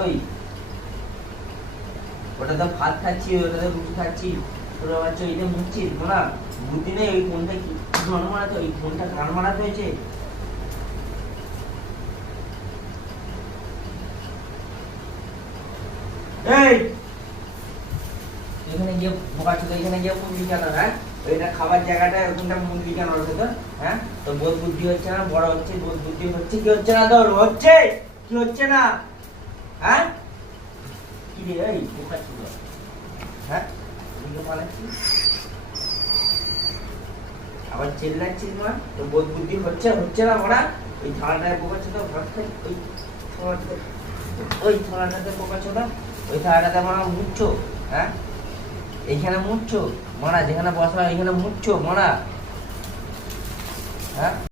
ওই ওটা তো ভাত খাচ্ছি, ওটা তো রুটি খাচ্ছি, তোর বাচ্চা ওইটা মুচ্ছিস না, বুদ্ধি নেই ওই ফোনটা কি ঘন মারাতে, ওই ফোনটা গান মারাতে হয়েছে। এই এখানে গিয়ে বোকাচ্ছিল, এখানে গিয়ে মুরগি কেন? হ্যাঁ ওইটা খাবার জায়গাটা ওখানটা মুরগি কেন রয়েছে তো? হ্যাঁ তো বোধ বুদ্ধি হচ্ছে না, বড় হচ্ছে বোধ বুদ্ধি হচ্ছে কি হচ্ছে না? তোর হচ্ছে কি হচ্ছে না? হ্যাঁ কি রে এই বোকাচ্ছিল? হ্যাঁ এদিকে পালাচ্ছিস আবার চেল্লাচ্ছিস না, তো বোধ বুদ্ধি হচ্ছে হচ্ছে না ওরা? ওই থালাটায় বোকাচ্ছে তো ভাত খাই, ওই থালাটাতে, ওই থালাটাতে বোকাচ্ছো না, ওই থালাটাতে মারা মুচ্ছো। হ্যাঁ এইখানে মুচ্ছো মারা, যেখানে বসা এইখানে মুচ্ছো মারা। হ্যাঁ